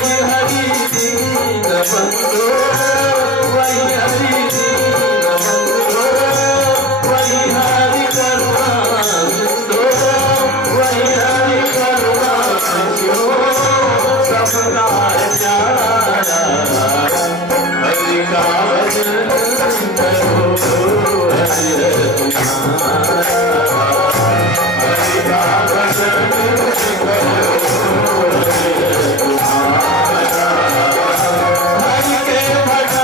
वही हरि दीन बंधु, वही हरि दीन बंधु, वही हरि करुणा सिंधु, वही हरि करुणा सिंधु, सबका प्यारा हरि का भजन करो, हरि तुम्हारा हरि का भजन करो, हरि के भजन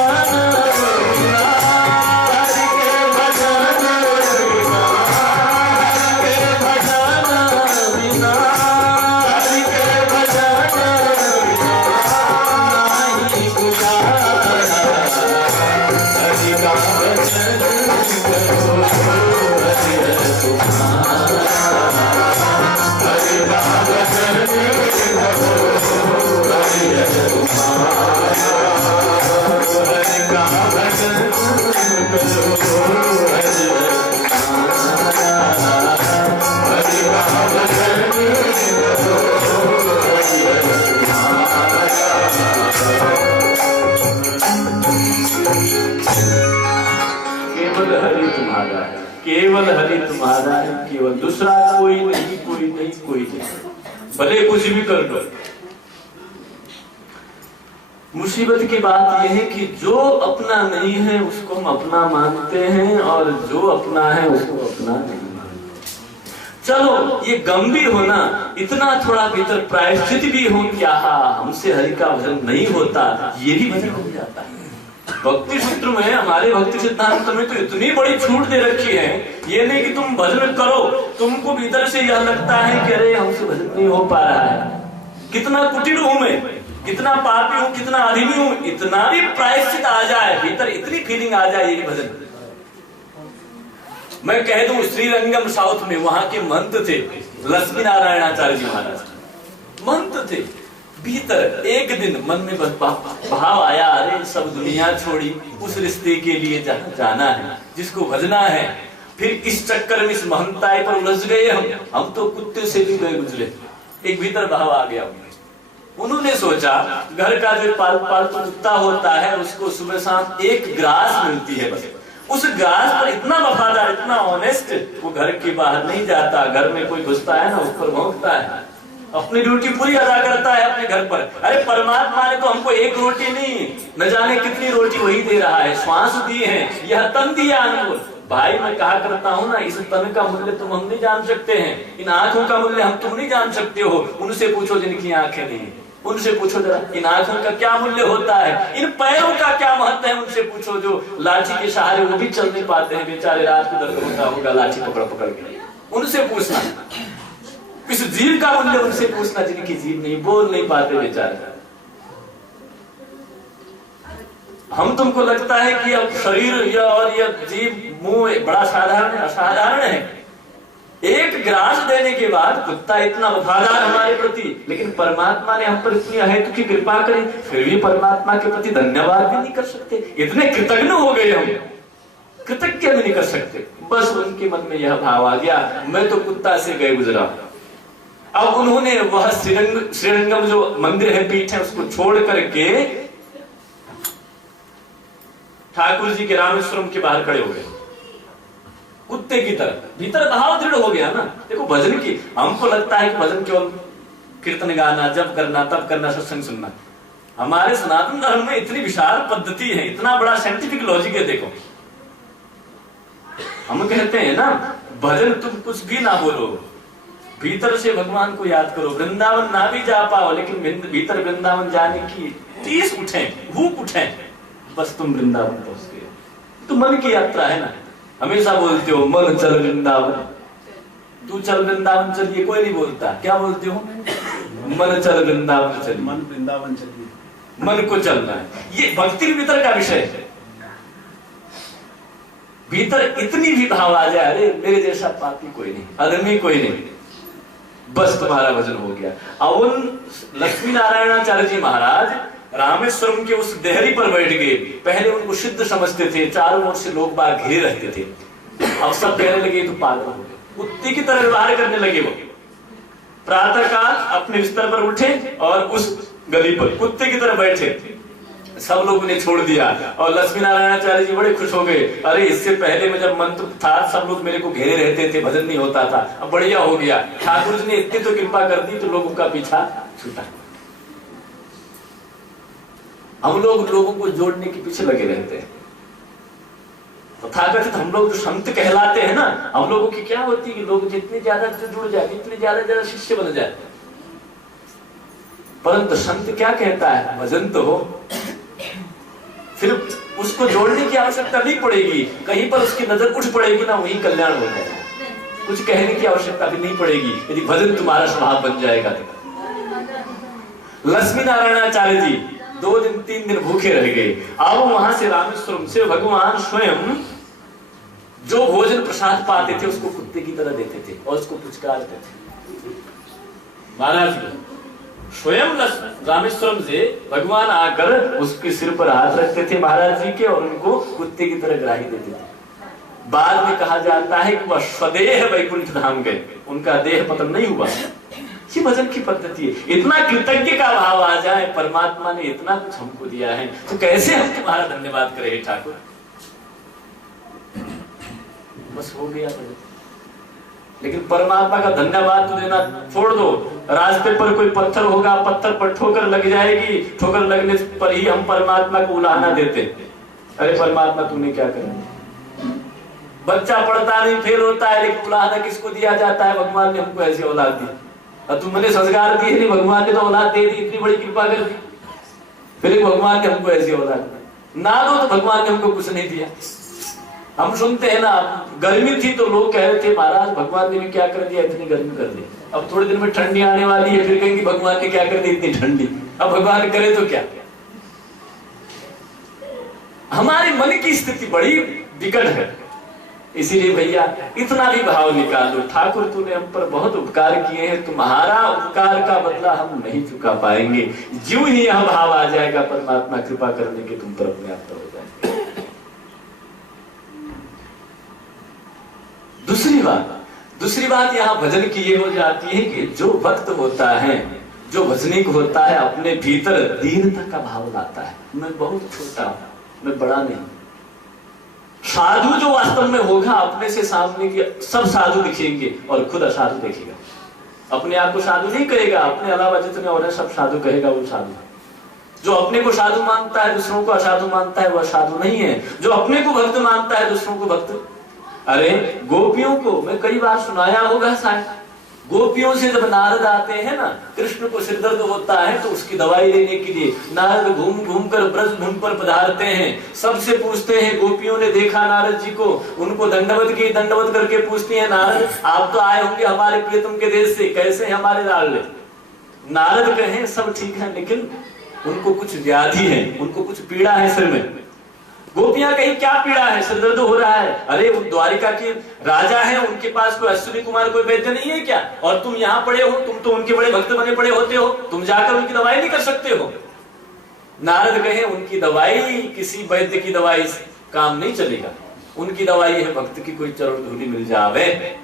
बिना, हरि के भजन बिना, हरि के भजन बिना, हरि के भजन बिना नहीं गुजारा, हरि का भजन करो, हरि तुम्हारा हरि का भजन करो, हरि तुम्हारा हरि का भजन करो, हरि तुम्हारा हरि का भजन करो, हरि केवल हरि तुम्हारा है, केवल हरि तुम्हारा है, केवल दूसरा कोई नहीं, कोई नहीं, कोई नहीं, भले कुछ भी कर लो। मुसीबत की बात यह है कि जो अपना नहीं है उसको हम अपना मानते हैं, और जो अपना है उसको अपना नहीं मानते। चलो ये गम भी होना, इतना थोड़ा भीतर प्रायश्चित भी हो कि आहा हमसे हरि का भजन नहीं होता, ये भी भजन हो जाता है। भक्ति सूत्र में, हमारे भक्ति सिद्धांत में तो इतनी बड़ी छूट दे रखी है, ये नहीं कि तुम भजन करो, तुमको भीतर से यह लगता है कि अरे हमसे भजन नहीं हो पा रहा है, कितना कुटिल हूं मैं, कितना पापी हूं, कितना अधीनी हूं, इतना भी प्रायश्चित आ जाए भीतर, इतनी फीलिंग आ जाए, ये भजन। मैं कह दूं श्रीरंगम साउथ में वहां के महंत थे लक्ष्मी नारायणाचार्य जी महाराज, महंत थे। भीतर एक दिन मन में भाव आया, अरे सब दुनिया छोड़ी, उस रिश्ते के लिए जाना है जिसको भजना है। फिर इस चक्कर में इस महंताई पर उलझ गए हम तो कुत्ते से भी गए गुजरे। एक भीतर भाव आ गया, उन्होंने सोचा घर का जो पालतू कुत्ता होता है उसको सुबह शाम एक ग्रास मिलती है, बस उस ग्रास पर इतना वफादार, इतना ऑनेस्ट, वो घर के बाहर नहीं जाता, घर में कोई घुसता है ना उस पर भौंकता है, अपनी ड्यूटी पूरी अदा करता है अपने घर पर। अरे परमात्मा ने तो हमको एक रोटी नहीं, न जाने कितनी रोटी वही दे रहा है, श्वास दिए हैं, यह तन दिया अनमोल। भाई मैं कहा करता हूँ ना, इस तन का मूल्य तुम हम नहीं जान सकते हैं, इन आंखों का मूल्य हम तुम नहीं जान सकते हो, उनसे पूछो जिनकी आंखें नहीं, उनसे पूछो जरा इन आंखों का क्या मूल्य होता है, इन पैरों का क्या महत्व है, उनसे पूछो जो लाठी के सहारे वो भी चल नहीं पाते हैं बेचारे, रात को दर्द होता होगा लाठी पकड़ पकड़ के, उनसे पूछना। इस जीव का मूल्य उनसे पूछना जिनकी जीव नहीं, बोल नहीं पाते बेचारे। हम तुमको लगता है कि अब शरीर या और यह जीव मुंह बड़ा साधारण है, असाधारण है। एक ग्रास देने के बाद कुत्ता इतना वफादार हमारे प्रति, लेकिन परमात्मा ने हम पर इतनी अहेतु की कृपा करी, फिर भी परमात्मा के प्रति धन्यवाद भी नहीं कर सकते, इतने कृतज्ञ हो गए हम, कृतज्ञ भी नहीं कर सकते। बस उनके मन में यह भाव आ गया, मैं तो कुत्ता से गए गुजरा। अब उन्होंने वह श्रीरंगम जो मंदिर है, पीठ है, उसको छोड़ करके ठाकुर जी के रामेश्वरम के बाहर खड़े हो गए कुत्ते की तरह। भीतर भाव दृढ़ हो गया ना। देखो भजन की, हमको लगता है कि भजन केवल कीर्तन गाना, जप करना, तप करना, सत्संग सुनना। हमारे सनातन धर्म में इतनी विशाल पद्धति है, इतना बड़ा साइंटिफिक लॉजिक है। देखो हम कहते हैं ना, भजन तुम कुछ भी ना बोलो, भीतर से भगवान को याद करो। वृंदावन ना भी जा पाओ, लेकिन भीतर वृंदावन जाने की टीस उठे, भूख उठे, बस तुम वृंदावन पहुंच गए। तो मन की यात्रा है ना। हमेशा बोलते हो मन चल वृंदावन, तू चल वृंदावन चलिए, कोई नहीं बोलता। क्या बोलते हो? मन चल वृंदावन चलिए, मन वृंदावन चलिए, मन को चलना है। ये भक्ति भीतर का विषय है। भीतर इतनी भी भाव आ जाए, अरे मेरे जैसा पापी कोई नहीं, अधर्मी कोई नहीं, बस तुम्हारा भजन हो गया। अब उन लक्ष्मी नारायणाचार्य जी महाराज रामेश्वरम के उस देहरी पर बैठ गए। पहले उनको सिद्ध समझते थे, चारों ओर से लोग बाहर घेरे रहते थे। अब सब कहने लगे तो पागल हो गए, कुत्ते की तरह व्यवहार करने लगे। वो प्रातः काल अपने बिस्तर पर उठे और उस गली पर कुत्ते की तरह बैठे, सब लोगों ने छोड़ दिया और लक्ष्मी नारायणाचार्य जी बड़े खुश हो गए। अरे इससे पहले में जब मंत्र था सब लोग मेरे को घेरे रहते थे, भजन नहीं होता था, अब बढ़िया हो गया। ठाकुर जी ने इतनी तो कृपा कर दी तो लोगों का पीछा छूटा। हम लोग लोगों को जोड़ने के पीछे लगे रहते हैं। तथाकथित हम लोग जो संत कहलाते हैं ना, हम लोगों की क्या होती है कि लोग जितने ज्यादा जुड़ जाए, जितने ज्यादा शिष्य बन जाए, परंतु संत क्या कहता है, भजन तो हो, फिर उसको जोड़ने की आवश्यकता नहीं पड़ेगी। कहीं पर उसकी नजर उठ पड़ेगी ना, वही कल्याण हो जाएगा। कुछ कहने की आवश्यकता भी नहीं पड़ेगी यदि भजन तुम्हारा स्वभाव बन जाएगा तो। लक्ष्मी नारायणाचार्य जी 2 दिन 3 दिन भूखे रह गए। अब वहां से रामेश्वरम से भगवान स्वयं जो भोजन प्रसाद पाते थे उसको कुत्ते की तरह देते थे और उसको पुचकारते थे। महाराज स्वयं रामेश्वरम से भगवान आकर उसके सिर पर हाथ रखते थे महाराज जी के और उनको कुत्ते की तरह ग्राही देते थे। बाद में कहा जाता है कि वह स्वदेह वैकुंठ धाम गए, उनका देह पतन नहीं हुआ। ये भजन की पद्धति है। इतना कृतज्ञ का भाव आ जाए, परमात्मा ने इतना कुछ हमको दिया है तो कैसे हम तुम्हारा धन्यवाद करें ठाकुर। बस हो गया भजन। लेकिन परमात्मा का धन्यवाद तो देना छोड़ दो। रास्ते पर कोई पत्थर होगा, पत्थर पर ठोकर लग जाएगी, ठोकर लगने पर ही हम परमात्मा को उलाहना देते, अरे परमात्मा तूने क्या कर। बच्चा पढ़ता नहीं, फेल होता है, लेकिन उलाहना किसको दिया जाता है, भगवान ने हमको ऐसी औलाद दी और तुमने संस्कार दिए नहीं, भगवान ने तो औलाद दे दी, इतनी बड़ी कृपा कर दी, फिर भगवान ने हमको ऐसी औलाद ना दो तो भगवान ने हमको कुछ नहीं दिया। हम सुनते हैं ना, गर्मी थी तो लोग कह रहे थे महाराज भगवान ने भी क्या कर दिया, इतनी गर्मी कर दी, अब थोड़े दिन में ठंडी आने वाली है, फिर कहेंगे भगवान ने क्या कर दी इतनी ठंडी, अब भगवान करे तो क्या। हमारे मन की स्थिति बड़ी विकट है। इसीलिए भैया इतना भी भाव निकाल दो, ठाकुर तूने हम पर बहुत उपकार किए हैं, तुम्हारा उपकार का बदला हम नहीं चुका पाएंगे। ज्यों ही यह भाव आ जाएगा परमात्मा कृपा करने के तुम पर अपने आप हो जाएंगे। दूसरी बात यहाँ भजन की ये हो जाती है कि जो भक्त होता है, जो भजनिक होता है, अपने भीतर दीनता का भाव लाता है। मैं बहुत छोटा हूं, मैं बड़ा नहीं। साधु जो वास्तव में होगा, अपने से सामने के सब साधु दिखेंगे और खुद असाधु देखेगा। अपने आप को साधु नहीं कहेगा, अपने अलावा जितने और है सब साधु कहेगा, वो साधु। जो अपने को साधु मानता है दूसरों को असाधु मानता है, वह साधु नहीं है। जो अपने को भक्त मानता है दूसरों को भक्त। अरे गोपियों को मैं कई बार सुनाया होगा शायद, गोपियों से जब नारद आते हैं ना, कृष्ण को सिर दर्द होता है तो उसकी दवाई लेने के लिए नारद घूम घूम कर ब्रज भूमि पर पधारते हैं। सबसे पूछते हैं, गोपियों ने देखा नारद जी को, उनको दंडवत करके पूछती है, नारद आप तो आए होंगे हमारे प्रियतम के देश से, कैसे हैं हमारे लाडले। नारद कहे सब ठीक है, लेकिन उनको कुछ व्याधि है, उनको कुछ पीड़ा है सिर में। गोपियां कहीं क्या पीड़ा है, सिर दर्द हो रहा है। अरे वो द्वारिका के राजा हैं, उनके पास कोई अश्विनी कुमार कोई वैद्य नहीं है क्या, और तुम यहाँ पड़े हो, तुम तो उनके बड़े भक्त बने पड़े होते हो, तुम जाकर उनकी दवाई नहीं कर सकते हो। नारद कहे उनकी दवाई किसी वैद्य की दवाई काम नहीं चलेगा, उनकी दवाई है भक्त की कोई चरण धूलि मिल जावे।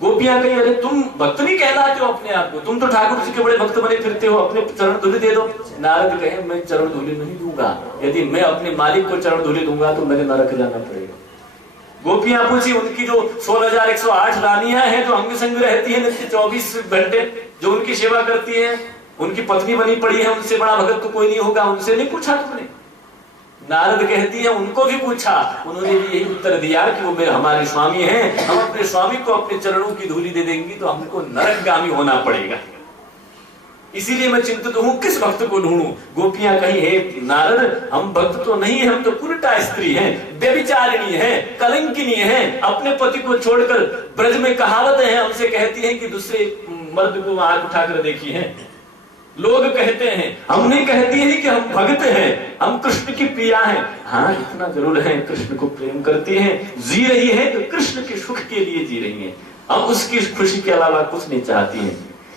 गोपियां कही अरे तुम भक्त नहीं कहलाते हो अपने आप को, तुम तो ठाकुर जी के बड़े भक्त बने फिरते हो, अपने चरण धूलि दे दो। नारद कहे मैं चरण धूलि नहीं दूंगा, यदि मैं अपने मालिक को चरण धूलि दूंगा तो मुझे नरक जाना पड़ेगा। गोपियां पूछी, उनकी जो 16,108 रानियां हैं जो अंग संग रहती है नित्य 24 घंटे, जो उनकी सेवा करती है, उनकी पत्नी बनी पड़ी है, उनसे बड़ा भगत तो कोई नहीं होगा, उनसे नहीं पूछा तुमने। नारद कहती है उनको भी पूछा, उन्होंने भी यही उत्तर दिया कि वो मेरे हमारे स्वामी हैं, हम अपने स्वामी को अपने चरणों की धूलि दे देंगी तो हमको नरकगामी होना पड़ेगा। इसीलिए मैं चिंतित हूं किस भक्त को ढूंढूं। गोपियां कहीं हे नारद हम भक्त तो नहीं है, हम तो कुलटा स्त्री हैं, व्यभिचारिणी हैं, कलंकिनी हैं, अपने पति को छोड़कर ब्रज में कहावत है हमसे कहती है कि दूसरे मर्द को आंख उठाकर देखी है। लोग कहते हैं, हम नहीं कहती है कि हम भक्त हैं, हम कृष्ण की प्रिया हैं। हाँ इतना जरूर है, कृष्ण को प्रेम करती हैं, जी रही है तो कृष्ण के सुख के लिए जी रही हैं, हम उसकी खुशी के अलावा कुछ नहीं चाहती हैं।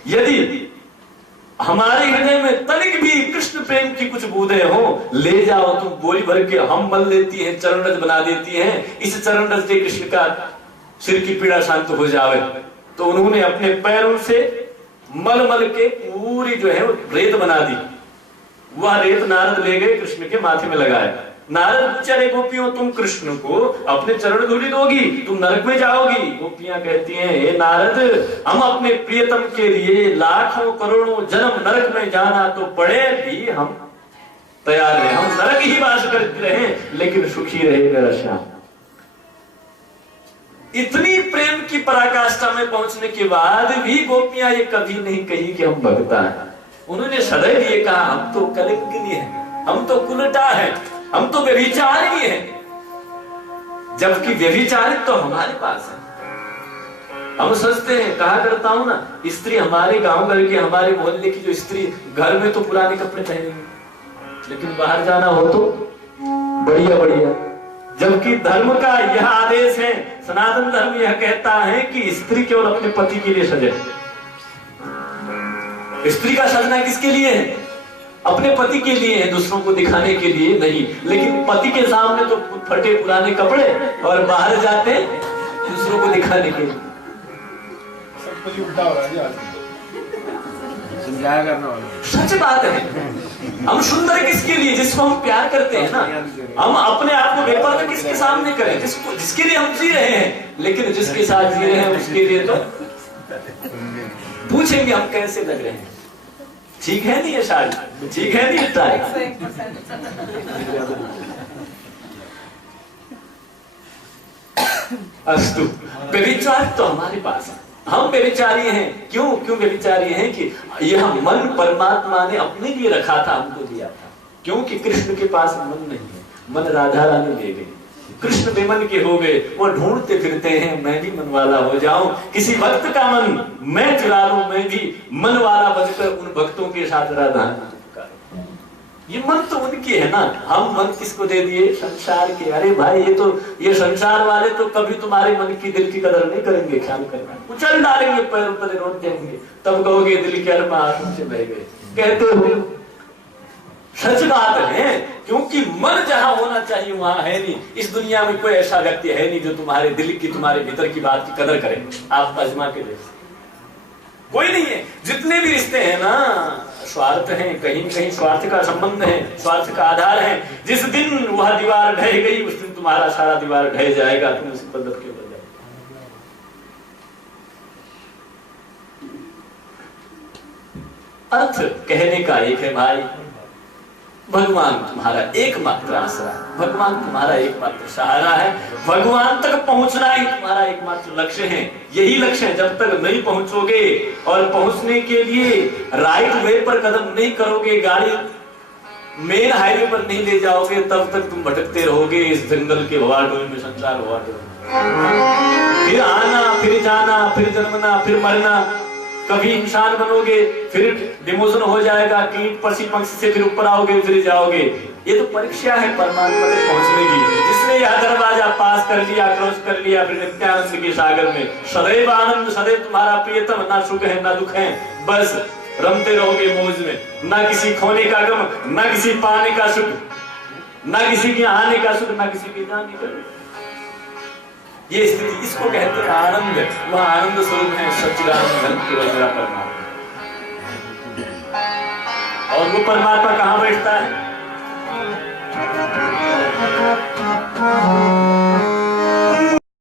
यदि हमारे हृदय में तनिक भी कृष्ण प्रेम की कुछ बूंदें हो, ले जाओ तुम बोरी भर के, हम मल लेती हैं, चरण रज बना देती हैं, इस चरण रज से कृष्ण का सिर की पीड़ा शांत हो जावे। तो उन्होंने अपने पैरों से मल मल के पूरी जो है वो रेत बना दी। वह रेत नारद ले गए, कृष्ण के माथे में लगाए। नारद पूछा, रे गोपियों, तुम कृष्ण को अपने चरण धूलि दोगी, तुम नरक में जाओगी? गोपियां कहती हैं, हे नारद, हम अपने प्रियतम के लिए लाखों करोड़ों जन्म नरक में जाना तो पड़े भी हम तैयार हैं, हम नरक ही वास करते रहे लेकिन सुखी रहे मेरा श्याम। इतनी प्रेम की पराकाष्ठा में पहुंचने के बाद भी गोपियां ये कभी नहीं कही कि हम भगता हैं। उन्होंने सदैव ये कहा, हम तो कलंकिनी हैं, हम तो कुलटा है, हम तो व्यभिचारी हैं। जबकि व्यभिचारित तो हमारे पास है। हम सोचते हैं, कहा करता हूं ना, स्त्री हमारे गांव घर की, हमारे मोहल्ले की जो स्त्री घर में तो पुराने कपड़े पहनेंगे, लेकिन बाहर जाना हो तो बढ़िया बढ़िया। जबकि धर्म का यह आदेश है, सनातन धर्म यह कहता है कि स्त्री केवल अपने पति के लिए सजे। स्त्री का सजना किसके लिए है? अपने पति के लिए है, दूसरों को दिखाने के लिए नहीं। लेकिन पति के सामने तो फटे पुराने कपड़े और बाहर जाते दूसरों को दिखाने के लिए। सब कुछ उल्टा हो रहा है आज, समझाया करना वाला। सच बात है। हम सुंदर किसके लिए? जिसको हम प्यार करते हैं ना। हम अपने आप को बेपर्दा किसके सामने करें? जिसके लिए हम जी रहे हैं। लेकिन जिसके साथ जी रहे हैं उसके लिए तो पूछेंगे हम कैसे लग रहे हैं, ठीक है नहीं ये साड़ी, ठीक है नहीं टाई। अस्तु, व्यभिचार तो हमारे पास है। हम व्यभिचारी हैं। क्यों व्यभिचारी हैं? कि यह मन परमात्मा ने अपने लिए रखा था, हमको दिया था। क्योंकि कृष्ण के पास मन नहीं है, मन राधा रानी ले गई। कृष्ण बेमन के हो गए, वो ढूंढते फिरते हैं मैं भी मन वाला हो जाऊं, किसी भक्त का मन मैं चुरा लूं, मैं भी मन वाला बनकर उन भक्तों के साथ राधा। ये मन तो उनकी है ना, हम मन किसको दे दिए? संसार के। अरे भाई, ये संसार वाले तो कभी तुम्हारे मन की दिल की कदर नहीं करेंगे, ख्याल करना। उछल डालेंगे, पैरों पर रोट देंगे, तब कहोगे दिल के अरमा आंसू से बह गए। कहते हो सच बात है, क्योंकि मन जहां होना चाहिए वहां है नहीं। इस दुनिया में कोई ऐसा व्यक्ति है नहीं जो तुम्हारे दिल की, तुम्हारे भीतर की बात की कदर करे। आप आजमा के देख, कोई नहीं है। जितने भी रिश्ते हैं ना, स्वार्थ है, कहीं कहीं स्वार्थ का संबंध है, स्वार्थ का आधार है। जिस दिन वह दीवार ढह गई, उस दिन तुम्हारा सारा दीवार ढह जाएगा, तुम उसी पर दबके बन जाओगे। अर्थ कहने का एक है भाई, भगवान तुम्हारा एकमात्र आसरा है, भगवान तुम्हारा एकमात्र सहारा है, भगवान तक पहुंचना ही तुम्हारा एकमात्र लक्ष्य है। यही लक्ष्य है। जब तक नहीं पहुंचोगे और पहुंचने के लिए राइट वे पर कदम नहीं करोगे, गाड़ी मेन हाईवे पर नहीं ले जाओगे, तब तक तुम भटकते रहोगे इस जंगल के हवाडोल में, संसार हवाडोल में। फिर आना, फिर जाना, फिर जन्मना, फिर मरना। कभी इंसान बनोगे, फिर डिमोशन हो जाएगा, कीट पक्षी पंक्षी से फिर ऊपर आओगे, फिर जाओगे। ये तो परीक्षा है परमात्मा तक पहुंचने की। जिसने यह दरवाजा पास कर लिया, क्रॉस कर लिया, फिर नित्यानंद के सागर में सदैव आनंद, सदैव तुम्हारा प्रियतम, ना सुख है ना दुख है, बस रमते रहोगे मौज में। ना किसी खोने का गम, ना किसी पाने का सुख, ना किसी के आने का सुख, ना किसी के जाने का दुख। ये स्थिति, इसको कहते हैं आनंद। वह आनंद स्वरूप है सच्चिदानंद केवल परमात्मा। और वो परमात्मा कहां बैठता है?